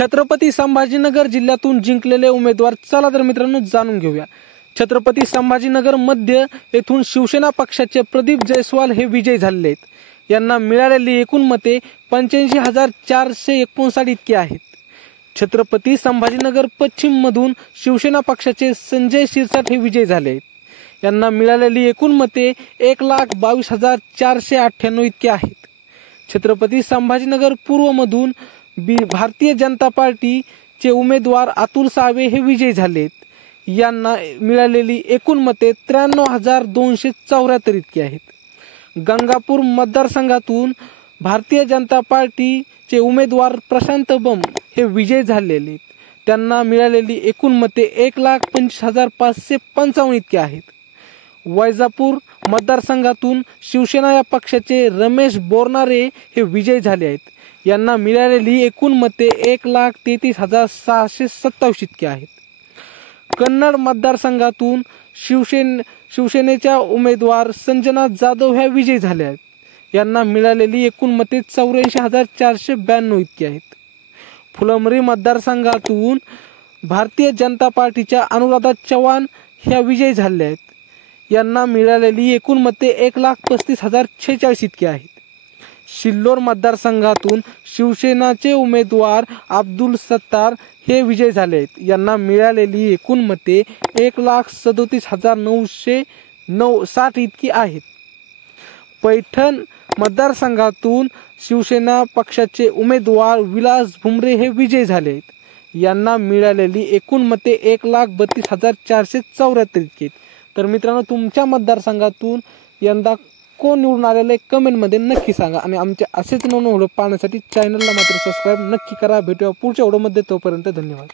छत्रपती संभाजीनगर जिल्ह्यातून जिंकलेले उमेदवार चला तर मित्रांनो जाणून घेऊया। छत्रपती संभाजीनगर मध्य येथून शिवसेना पक्षाचे प्रदीप जयस्वाल हे विजयी झाले आहेत। यांना मिळालेली एकूण मते 85,459 इतकी आहेत। छत्रपती संभाजीनगर पश्चिम मधून शिवसेना पक्षाचे संजय शिरसाट हे विजयी झाले आहेत। यांना मिळालेली एकूण मते 1,22,498 इतकी आहेत। छत्रपती संभाजीनगर पूर्व मधून भारतीय जनता पार्टीचे उमेदवार अतुल सावे हे विजयी झालेत। यांना मिळालेली एकूण मते 93,274 इतकी आहेत। गंगापूर मतदारसंघातून भारतीय जनता पार्टीचे उमेदवार प्रशांत बम हे विजयी झालेले। त्यांना मिळालेली एकूण मते 1,25,555 इतकी आहेत। वैजापूर मतदारसंघातून शिवसेना या पक्षाचे रमेश बोरनारे हे विजयी झाले आहेत। यांना मिळालेली एकूण मते 1,33,627 इतकी आहेत। कन्नड मतदारसंघातून शिवसेनेच्या उमेदवार संजना जाधव ह्या विजयी झाल्या आहेत। यांना मिळालेली एकूण मते 84,492 इतकी आहेत। फुलंब्री मतदारसंघातून भारतीय जनता पार्टीच्या अनुराधा चव्हाण ह्या विजयी झाल्या आहेत। यांना मिळालेली एकूण मते 1,35,046 इतकी आहेत। सिल्लोड मतदारसंघातून शिवसेनाचे उमेदवार अब्दुल सत्तार हे विजयी झाले आहेत। यांना मिळालेली एकूण मते 1,37,960 इतकी आहेत। पैठण मतदारसंघातून शिवसेना पक्षाचे उमेदवार विलास भुमरे हे विजयी झाले आहेत। यांना मिळालेली एकूण मते 1,32,474 इतकी आहेत। तर मित्रांनो, तुमच्या मतदारसंघातून यंदा कोण निवडून आलेले कमेंटमध्ये नक्की सांगा आणि आमचे असेच नवीन व्हिडिओ पाहण्यासाठी चॅनलला मात्र सबस्क्राईब नक्की करा। भेटूया पुढच्या व्हिडिओमध्ये, तोपर्यंत धन्यवाद।